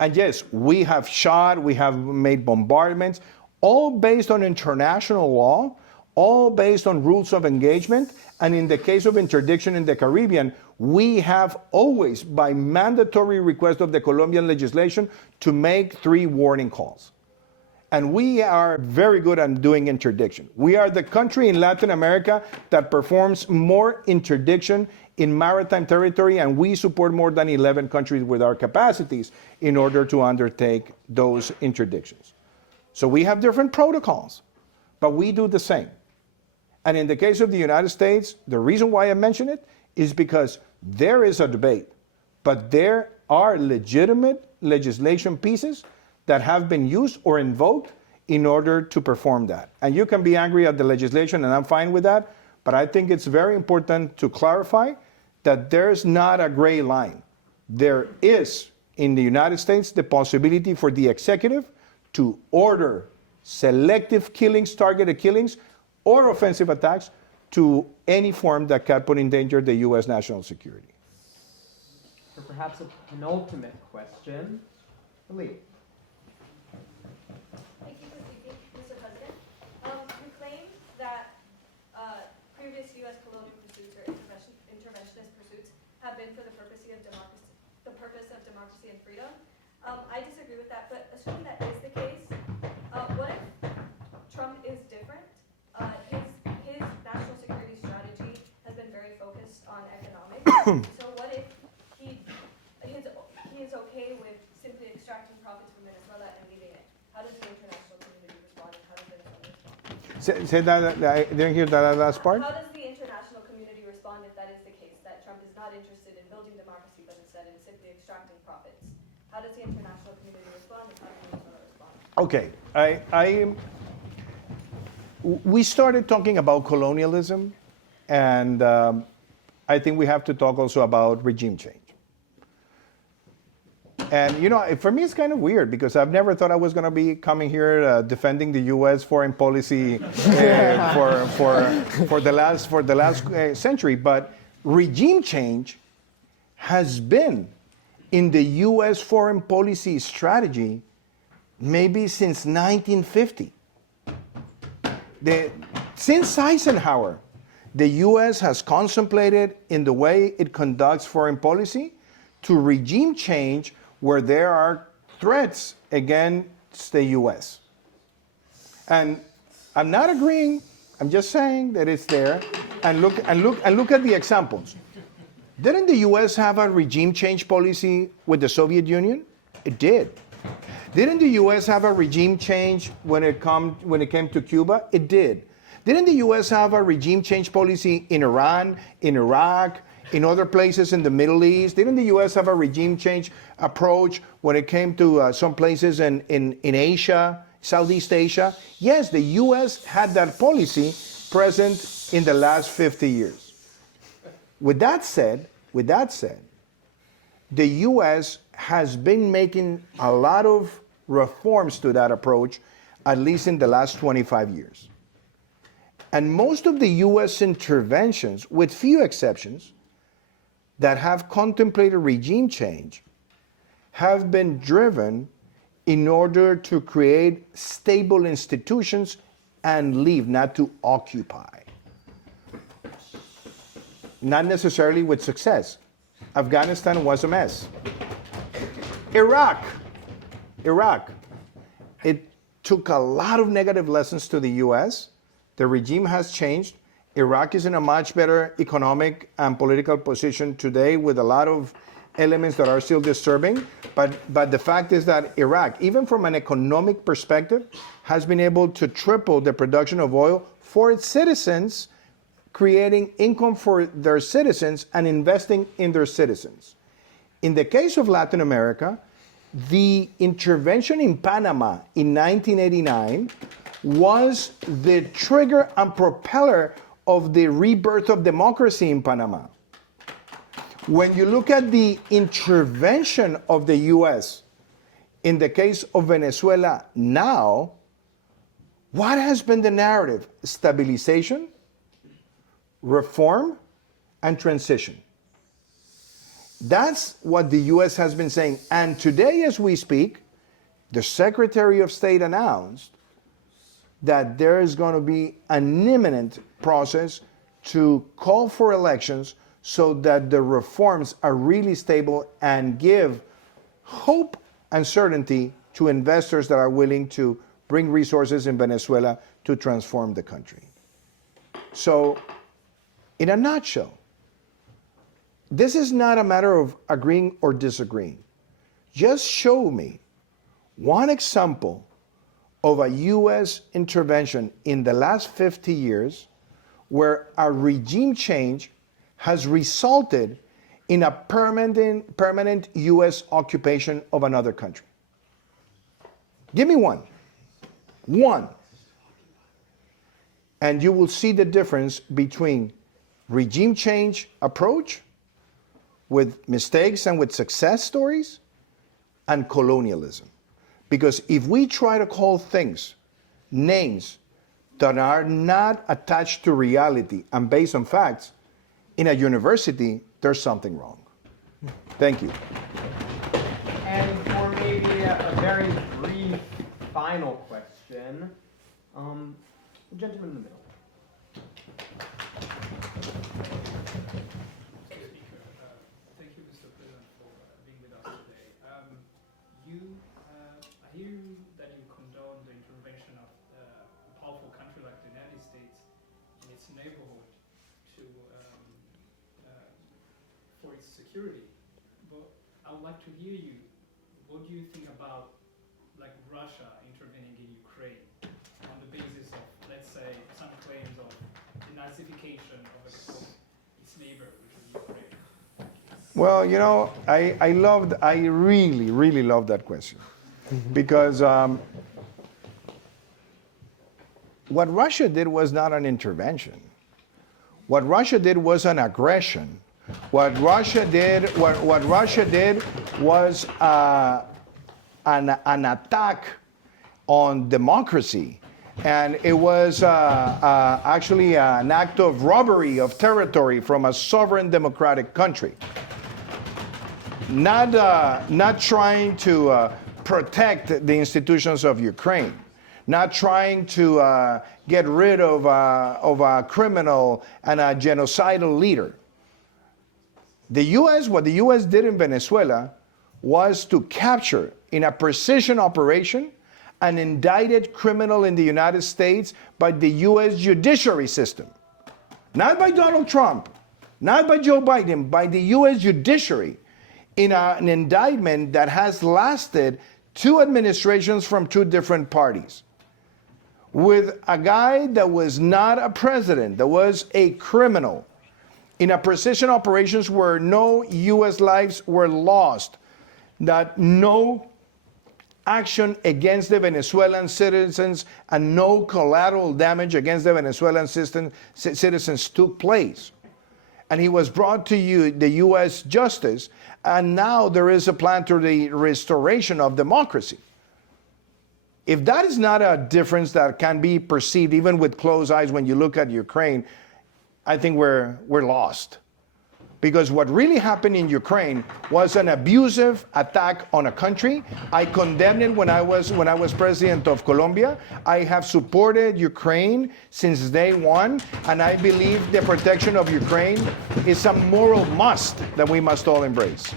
And yes, we have shot, we have made bombardments, all based on international law, all based on rules of engagement. And in the case of interdiction in the Caribbean, we have always, by mandatory request of the Colombian legislation, to make 3 warning calls. And we are very good at doing interdiction. We are the country in Latin America that performs more interdiction in maritime territory, and we support more than 11 countries with our capacities in order to undertake those interdictions. So we have different protocols, but we do the same. And in the case of the United States, the reason why I mention it is because there is a debate, but there are legitimate legislation pieces that have been used or invoked in order to perform that. And you can be angry at the legislation, and I'm fine with that, but I think it's very important to clarify that there's not a gray line. There is, in the United States, the possibility for the executive to order selective killings, targeted killings, or offensive attacks to any form that can put in danger the U.S. national security. For perhaps a penultimate question, Ali. Thank you for speaking, Mr. President. You claim that previous U.S. colonial pursuits or interventionist pursuits have been for the purpose of democracy and freedom. I disagree with that, but assuming that is the case, what if Trump is different? His national security strategy has been very focused on economics. So what if he is okay with simply extracting profits from Venezuela and leaving it? How does the international community respond, and how does Venezuela respond? Say that, I didn't hear that last part. How does the international community respond if that is the case, that Trump is not interested in building democracy, but instead in simply extracting profits? How does the international community respond, and how does Venezuela respond? Okay, we started talking about colonialism, and I think we have to talk also about regime change. And for me, it's kind of weird because I've never thought I was going to be coming here defending the U.S. foreign policy for the last century. But regime change has been in the U.S. foreign policy strategy maybe since 1950. Since Eisenhower, the U.S. has contemplated in the way it conducts foreign policy to regime change where there are threats against the U.S. And I'm not agreeing. I'm just saying that it's there. And look at the examples. Didn't the U.S. have a regime change policy with the Soviet Union? It did. Didn't the U.S. have a regime change when it came to Cuba? It did. Didn't the U.S. have a regime change policy in Iran, in Iraq, in other places in the Middle East? Didn't the U.S. have a regime change approach when it came to some places in Asia, Southeast Asia? Yes, the U.S. had that policy present in the last 50 years. With that said, the U.S. has been making a lot of reforms to that approach, at least in the last 25 years. And most of the U.S. interventions, with few exceptions, that have contemplated regime change have been driven in order to create stable institutions and leave, not to occupy. Not necessarily with success. Afghanistan was a mess. Iraq. It took a lot of negative lessons to the U.S. The regime has changed. Iraq is in a much better economic and political position today with a lot of elements that are still disturbing. But the fact is that Iraq, even from an economic perspective, has been able to triple the production of oil for its citizens, creating income for their citizens and investing in their citizens. In the case of Latin America, the intervention in Panama in 1989 was the trigger and propeller of the rebirth of democracy in Panama. When you look at the intervention of the U.S. in the case of Venezuela now, what has been the narrative? Stabilization, reform, and transition. That's what the U.S. has been saying. And today, as we speak, the Secretary of State announced that there is going to be an imminent process to call for elections so that the reforms are really stable and give hope and certainty to investors that are willing to bring resources in Venezuela to transform the country. So, in a nutshell, this is not a matter of agreeing or disagreeing. Just show me one example of a U.S. intervention in the last 50 years where a regime change has resulted in a permanent U.S. occupation of another country. Give me one. One. And you will see the difference between regime change approach with mistakes and with success stories and colonialism. Because if we try to call things names that are not attached to reality and based on facts, in a university, there's something wrong. Thank you. And for maybe a very brief final question, the gentleman in the middle. Thank you, Mr. President, for being with us today. I hear that you condone the intervention of a powerful country like the United States in its neighborhood for its security. But I would like to hear you. What do you think about like Russia intervening in Ukraine on the basis of, let's say, some claims of denazification of its neighbor, which is Ukraine? Well, I really, really love that question. Because what Russia did was not an intervention. What Russia did was an aggression. What Russia did was an attack on democracy, and it was actually an act of robbery of territory from a sovereign democratic country. Not trying to protect the institutions of Ukraine, not trying to get rid of a criminal and a genocidal leader. What the U.S. did in Venezuela was to capture, in a precision operation, an indicted criminal in the United States by the U.S. judiciary system. Not by Donald Trump, not by Joe Biden, by the U.S. judiciary, in an indictment that has lasted 2 administrations from 2 different parties. With a guy that was not a president, that was a criminal, in a precision operations where no U.S. lives were lost, that no action against the Venezuelan citizens and no collateral damage against the Venezuelan citizens took place. And he was brought to the U.S. justice, and now there is a plan to the restoration of democracy. If that is not a difference that can be perceived even with closed eyes when you look at Ukraine, I think we're lost. Because what really happened in Ukraine was an abusive attack on a country. I condemned it when I was president of Colombia. I have supported Ukraine since day one, and I believe the protection of Ukraine is a moral must that we must all embrace.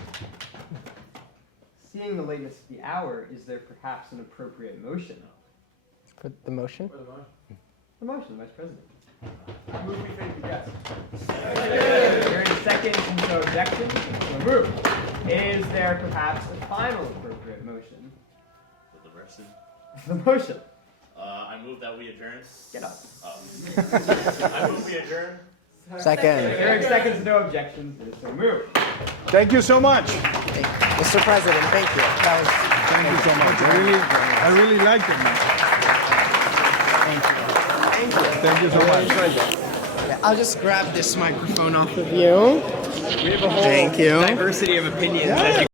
Seeing the lateness of the hour, is there perhaps an appropriate motion? For the motion? The motion, Vice President. I move we thank the guests. There is seconds and no objections. So moved. Is there perhaps a final appropriate motion? For the rest of The motion. I move that we adjourn. Get up. I move we adjourn. Second. There are seconds and no objections. It is so moved. Thank you so much. Mr. President, thank you. That was Thank you so much. I really liked it, man. Thank you so much. Yeah, I'll just grab this microphone off of you. We have a whole Thank you. diversity of opinions. As you